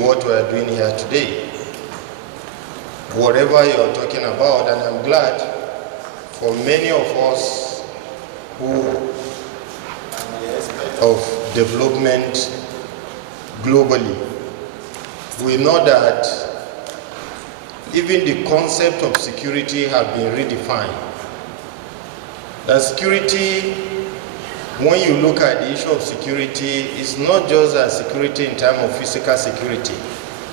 what we are doing here today. Whatever you are talking about, and I'm glad for many of us who of development globally, we know that even the concept of security has been redefined. That security, when you look at the issue of security, is not just a security in terms of physical security.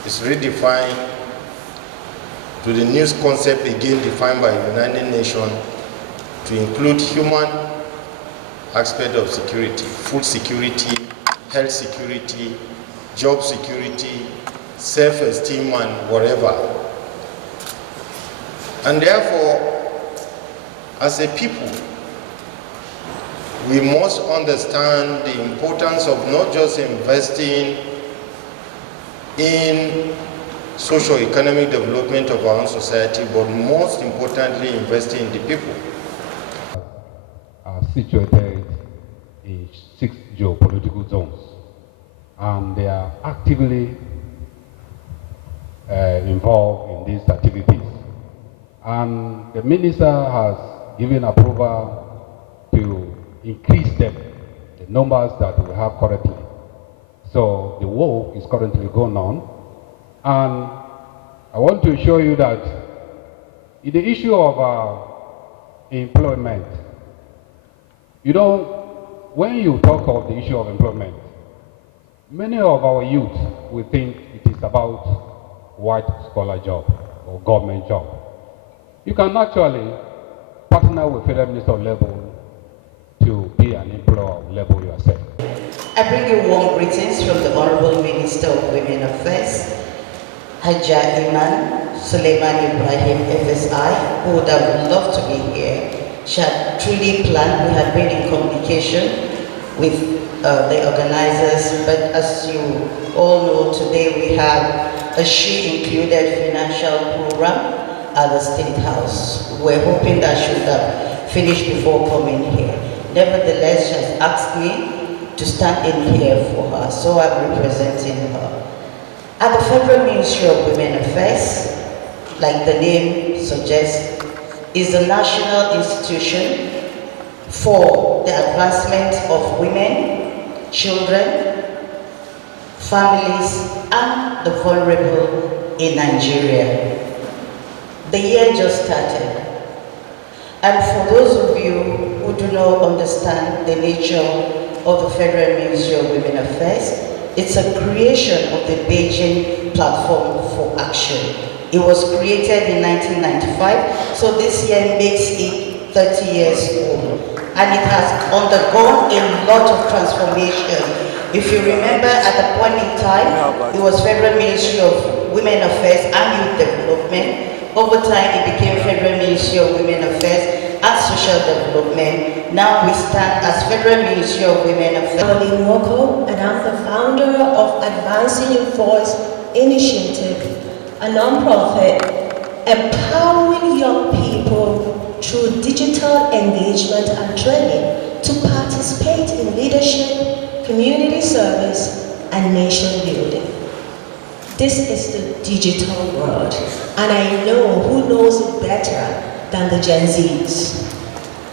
It's redefined to the new concept again defined by the United Nations to include human aspect of security, food security, health security, job security, self-esteem and whatever. And therefore, as a people, we must understand the importance of not just investing in socio-economic development of our own society, but most importantly, investing in the people. Are situated in 6 geopolitical zones, and they are actively involved in these activities. And the minister has given approval to increase them, the numbers that we have currently. So the work is currently going on, and I want to show you that in the issue of employment, you know, when you talk of the issue of employment, many of our youth will think it is about white-collar job or government job. You can actually partner with federal minister level to be an employer level yourself. I bring you warm greetings from the Honorable Minister of Women Affairs, Hajja Iman Suleiman Ibrahim, FSI, who would have loved to be here. She had truly planned. We had been in communication with the organizers, but as you all know, today we have a she-included financial program at the State House. We're hoping that she would have finished before coming here. Nevertheless, she has asked me to stand in here for her, so I'm representing her. At the Federal Ministry of Women Affairs, like the name suggests, is a national institution for the advancement of women, children, families, and the vulnerable in Nigeria. The year just started, and for those of you who do not understand the nature of the Federal Ministry of Women Affairs, it's a creation of the Beijing Platform for Action. It was created in 1995, so this year makes it 30 years old. And it has undergone a lot of transformation. If you remember, at the point in time, it was Federal Ministry of Women Affairs and Youth Development. Over time, it became Federal Ministry of Women Affairs and Social Development. Now we stand as Federal Ministry of Women Affairs. I'm Moko, and I'm the founder of Advancing Your Voice Initiative, a non-profit empowering young people through digital engagement and training to participate in leadership, community service, and nation building. This is the digital world, and I know who knows it better than the Gen Zs.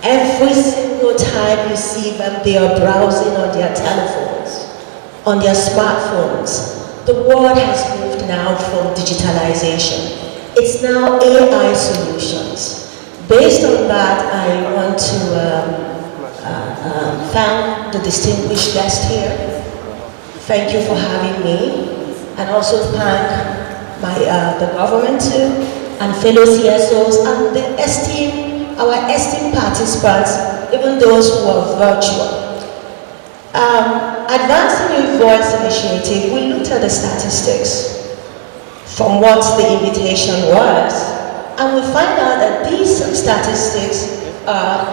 Every single time you see them, they are browsing on their telephones, on their smartphones. The world has moved now from digitalization. It's now AI solutions. Based on that, I want to thank the distinguished guest here. Thank you for having me, and also thank the government too, and fellow CSOs, and our esteemed participants, even those who are virtual. Advancing Your Voice Initiative, we looked at the statistics from what the invitation was, and we find out that these statistics are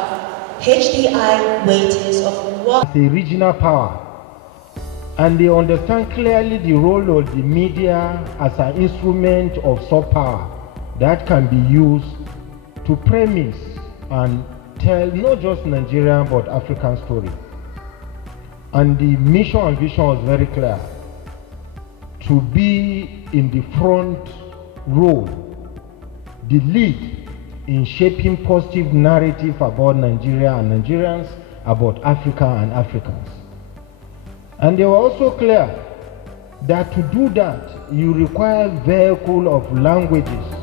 HDI weightings of what the regional power, and they understand clearly the role of the media as an instrument of soft power that can be used to premise and tell not just Nigerian but African story. And the mission and vision was very clear: to be in the front role, the lead in shaping positive narrative about Nigeria and Nigerians, about Africa and Africans. And they were also clear that to do that, you require a vehicle of languages